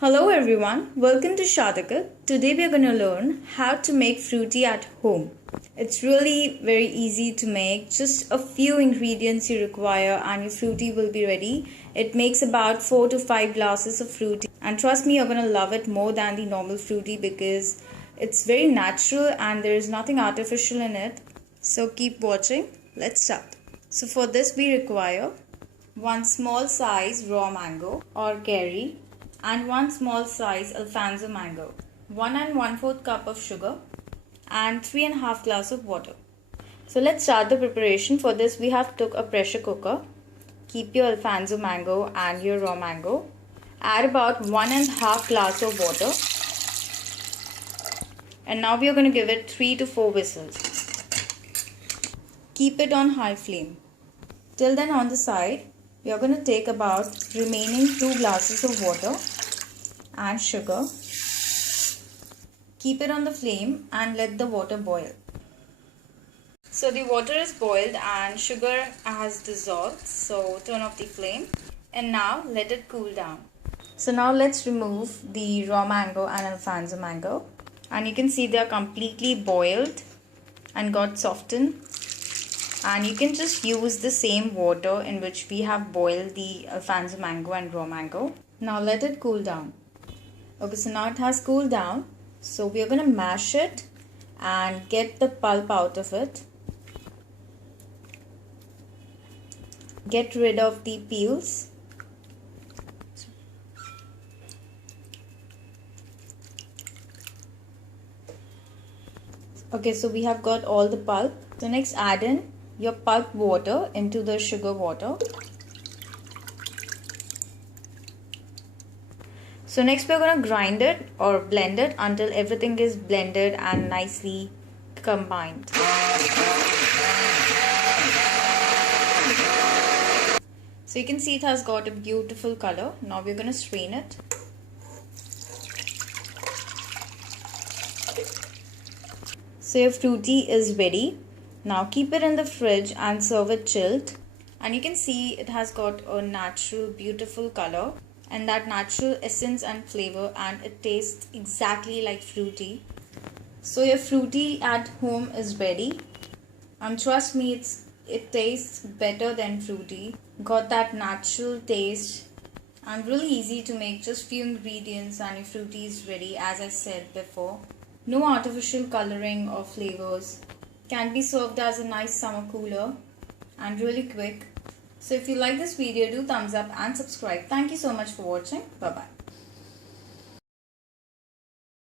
Hello everyone, welcome to Shadaka. Today we are going to learn how to make fruity at home. It's really very easy to make, just a few ingredients you require and your fruity will be ready. It makes about 4 to 5 glasses of fruity and trust me, you're going to love it more than the normal fruity because it's very natural and there is nothing artificial in it. So keep watching, let's start. So for this we require 1 small size raw mango or cherry and 1 small size Alfonso mango, 1 and 1/4 cup of sugar and 3 and a half glass of water. So let's start the preparation. For this we have took a pressure cooker. Keep your Alfonso mango and your raw mango. Add about 1 and a half glass of water. And now we are going to give it 3 to 4 whistles. Keep it on high flame. Till then on the side, we are going to take about remaining 2 glasses of water and sugar. Keep it on the flame and let the water boil. So the water is boiled and sugar has dissolved. So turn off the flame and now let it cool down. So now let's remove the raw mango and Alfonso mango. And you can see they are completely boiled and got softened. And you can just use the same water in which we have boiled the Alfonso mango and raw mango. Now let it cool down. Okay, so now it has cooled down. So we are going to mash it and get the pulp out of it. Get rid of the peels. Okay, so we have got all the pulp. So next add in your pulp water into the sugar water. So next we're going to grind it or blend it until everything is blended and nicely combined. So you can see it has got a beautiful color. Now we're going to strain it. So your fruity is ready. Now keep it in the fridge and serve it chilled. And you can see it has got a natural beautiful color and that natural essence and flavor, and it tastes exactly like fruity. So your fruity at home is ready. And trust me, it tastes better than fruity. Got that natural taste and really easy to make, just few ingredients and your fruity is ready as I said before. No artificial coloring or flavors. Can be served as a nice summer cooler and really quick. So if you like this video, do thumbs up and subscribe. Thank you so much for watching. Bye bye.